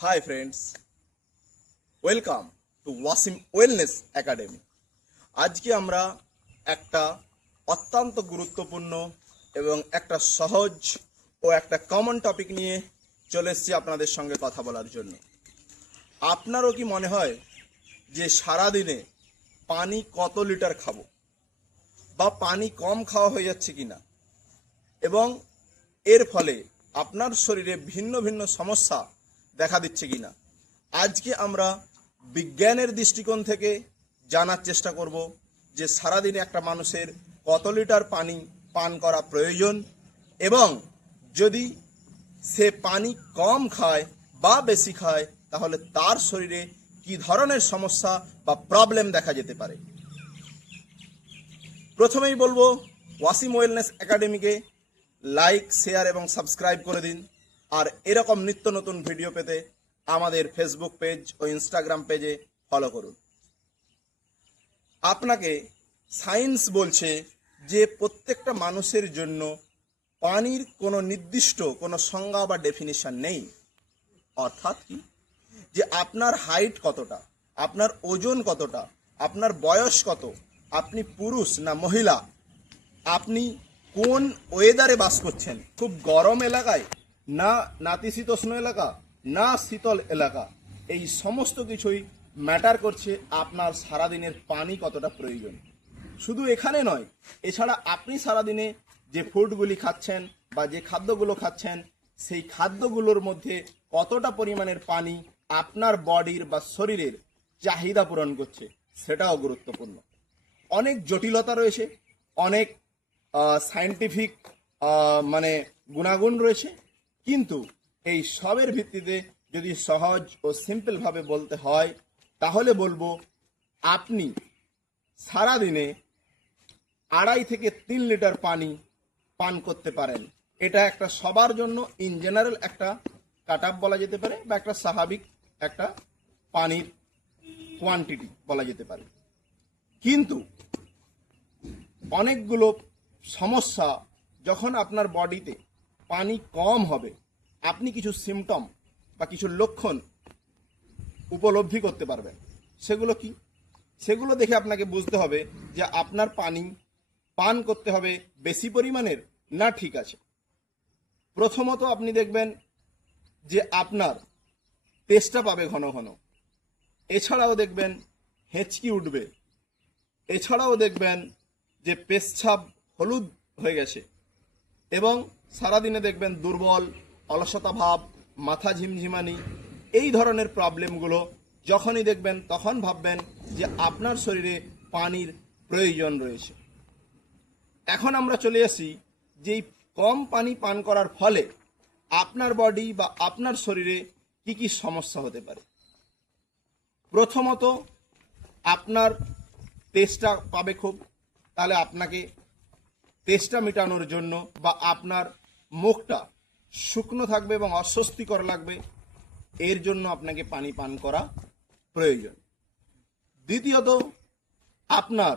Hi friends, welcome to Wasim wellness academy. আজকে আমরা একটা অত্যন্ত গুরুত্বপূর্ণ এবং একটা সহজ ও একটা কমন টপিক নিয়ে চলে এসেছি আপনাদের সঙ্গে কথা বলার জন্য। আপনারও কি মনে হয় যে সারাদিনে পানি কত লিটার খাবো বা পানি কম খাওয়া হয়ে যাচ্ছে কিনা, এবং এর ফলে আপনার শরীরে ভিন্ন ভিন্ন সমস্যা দেখা দিচ্ছে কিনা? আজকে আমরা বিজ্ঞানের দৃষ্টিকোণ থেকে জানার চেষ্টা করব যে সারাদিনে একটা মানুষের কত লিটার পানি পান করা প্রয়োজন, এবং যদি সে পানি কম খায় বা বেশি খায় তাহলে তার শরীরে কি ধরনের সমস্যা বা প্রবলেম দেখা যেতে পারে। প্রথমেই বলবো, ওয়াসিম ওয়েলনেস একাডেমিকে লাইক, শেয়ার এবং সাবস্ক্রাইব করে দিন। আর এরকম নিত্য নতুন ভিডিও পেতে আমাদের ফেসবুক পেজ ও ইনস্টাগ্রাম পেজে ফলো করুন। আপনাকে সায়েন্স বলছে যে প্রত্যেকটা মানুষের জন্য পানির কোনো নির্দিষ্ট কোনো সংজ্ঞা বা ডেফিনিশন নেই। অর্থাৎ কি, যে আপনার হাইট কতটা, আপনার ওজন কতটা, আপনার বয়স কত, আপনি পুরুষ না মহিলা, আপনি কোন ওয়েদারে বাস করছেন, খুব গরম এলাকায় না নাতিশীতোষ্ণ এলাকা না শীতল এলাকা, এই সমস্ত কিছুই ম্যাটার করছে আপনার সারাদিনের পানি কতটা প্রয়োজন। শুধু এখানে নয়, এছাড়া আপনি সারাদিনে যে ফুডগুলি খাচ্ছেন বা যে খাদ্যগুলো খাচ্ছেন, সেই খাদ্যগুলোর মধ্যে কতটা পরিমাণের পানি আপনার বডির বা শরীরের চাহিদা পূরণ করছে, সেটাও গুরুত্বপূর্ণ। অনেক জটিলতা রয়েছে, অনেক সায়েন্টিফিক গুণাগুণ রয়েছে, কিন্তু এই সবের ভিত্তিতে যদি সহজ ও সিম্পলভাবে বলতে হয় তাহলে বলবো, আপনি সারাদিনে 2.5 থেকে 3 লিটার পানি পান করতে পারেন। এটা একটা সবার জন্য ইন জেনারেল একটা কাট আপ বলা যেতে পারে, বা একটা স্বাভাবিক একটা পানির কোয়ান্টিটি বলা যেতে পারে। কিন্তু অনেকগুলো সমস্যা যখন আপনার বডিতে পানি কম হবে, আপনি কিছু সিমটম বা কিছু লক্ষণ উপলব্ধি করতে পারবেন। সেগুলো কি? সেগুলো দেখে আপনাকে বুঝতে হবে যে আপনার পানি পান করতে হবে বেশি পরিমাণের না ঠিক আছে। প্রথমত আপনি দেখবেন যে আপনার তেষ্টা পাবে ঘন ঘন, এছাড়াও দেখবেন হেঁচকি উঠবে, এছাড়াও দেখবেন যে পেচ্ছাপ হলুদ হয়ে গেছে, এবং সারাদিনে দেখবেন দুর্বল, অলসতা ভাব, মাথা ঝিমঝিমানি, এই ধরনের প্রবলেমগুলো যখনই দেখবেন তখন ভাববেন যে আপনার শরীরে পানির প্রয়োজন রয়েছে। এখন আমরা চলে আসি যে কম পানি পান করার ফলে আপনার বডি বা আপনার শরীরে কি কি সমস্যা হতে পারে। প্রথমত, আপনার তেষ্টা পাবে খুব, তাহলে আপনাকে তেষ্টা মেটানোর জন্য বা আপনার মুখটা শুকনো থাকবে এবং অস্বস্তিকর লাগবে, এর জন্য আপনাকে পানি পান করা প্রয়োজন। দ্বিতীয়ত, আপনার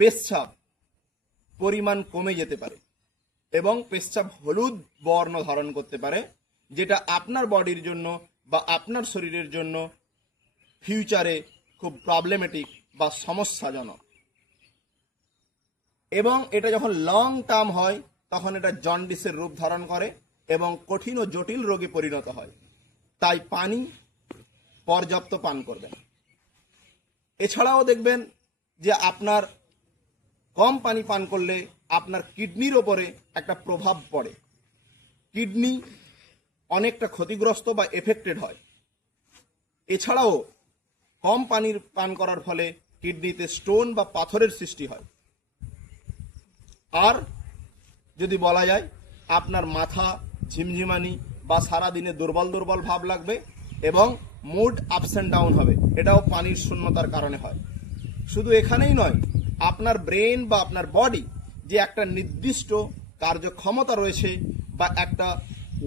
পেচ্ছাপ পরিমাণ কমে যেতে পারে এবং পেচ্ছাপ হলুদ বর্ণ ধারণ করতে পারে, যেটা আপনার বডির জন্য বা আপনার শরীরের জন্য ফিউচারে খুব প্রবলেমেটিক বা সমস্যাজনক। এবং এটা যখন লং টার্ম হয় তখন এটা জন্ডিসের রূপ ধারণ করে এবং কঠিন ও জটিল রোগে পরিণত হয়। তাই পানি পর্যাপ্ত পান করবেন। এছাড়াও দেখবেন যে আপনার কম পানি পান করলে আপনার কিডনির ওপরে একটা প্রভাব পড়ে, কিডনি অনেকটা ক্ষতিগ্রস্ত বা এফেক্টেড হয়। এছাড়াও কম পানির পান করার ফলে কিডনিতে স্টোন বা পাথরের সৃষ্টি হয়। আর যদি বলা যায়, আপনার মাথা ঝিমঝিমানি বা সারাদিনে দুর্বল দুর্বল ভাব লাগবে এবং মুড আপস অ্যান্ড ডাউন হবে, এটাও পানির শূন্যতার কারণে হয়। শুধু এখানেই নয়, আপনার ব্রেন বা আপনার বডি যে একটা নির্দিষ্ট কার্যক্ষমতা রয়েছে বা একটা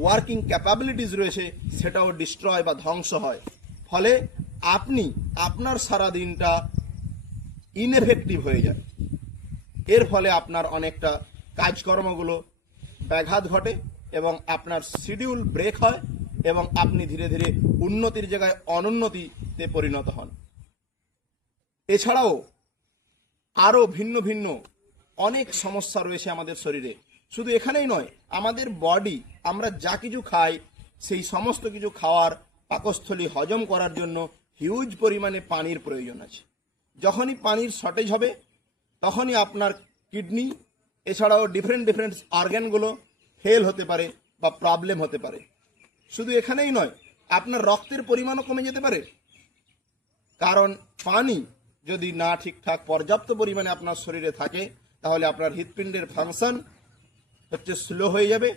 ওয়ার্কিং ক্যাপাবিলিটিস রয়েছে, সেটাও ডিস্ট্রয় বা ধ্বংস হয়। ফলে আপনি আপনার সারাদিনটা ইনএফেক্টিভ হয়ে যায়। এর ফলে আপনার অনেকটা কাজকর্মগুলো ব্যাঘাত ঘটে এবং আপনার শিডিউল ব্রেক হয় এবং আপনি ধীরে ধীরে উন্নতির জায়গায় অনুন্নতিতে পরিণত হন। এছাড়াও আরও ভিন্ন ভিন্ন অনেক সমস্যা রয়েছে আমাদের শরীরে। শুধু এখানেই নয়, আমাদের বডি, আমরা যা কিছু খাই সেই সমস্ত কিছু খাওয়ার পাকস্থলী হজম করার জন্য হিউজ পরিমাণে পানির প্রয়োজন আছে। যখনই পানির শর্টেজ হবে তখনই আপনার কিডনি এছাড়াও ডিফারেন্ট অর্গানগুলো ফেল হতে পারে বা প্রবলেম হতে পারে। শুধু এখানেই নয়, আপনার রক্তের পরিমাণও কমে যেতে পারে। কারণ পানি যদি না ঠিকঠাক পর্যাপ্ত পরিমাণে আপনার শরীরে থাকে তাহলে আপনার হৃৎপিণ্ডের ফাংশন হচ্ছে স্লো হয়ে যাবে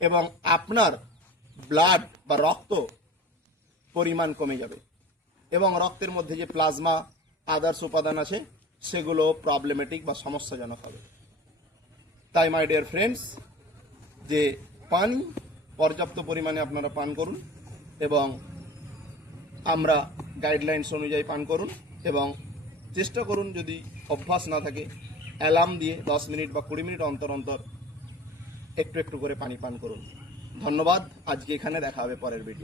এবং আপনার ব্লাড বা রক্ত পরিমাণ কমে যাবে এবং রক্তের মধ্যে যে প্লাজমা আদার্স উপাদান আছে সেগুলো প্রবলেমেটিক বা সমস্যাজনক হবে। তাই মাই ডিয়ার ফ্রেন্ডস, যে পানি পর্যাপ্ত পরিমাণে আপনারা পান করুন এবং আমরা গাইডলাইন্স অনুযায়ী পান করুন এবং চেষ্টা করুন, যদি অভ্যাস না থাকে, অ্যালার্ম দিয়ে 10 মিনিট বা 20 মিনিট অন্তর অন্তর একটু একটু করে পানি পান করুন। ধন্যবাদ। আজকে এখানে দেখা হবে পরের ভিডিও।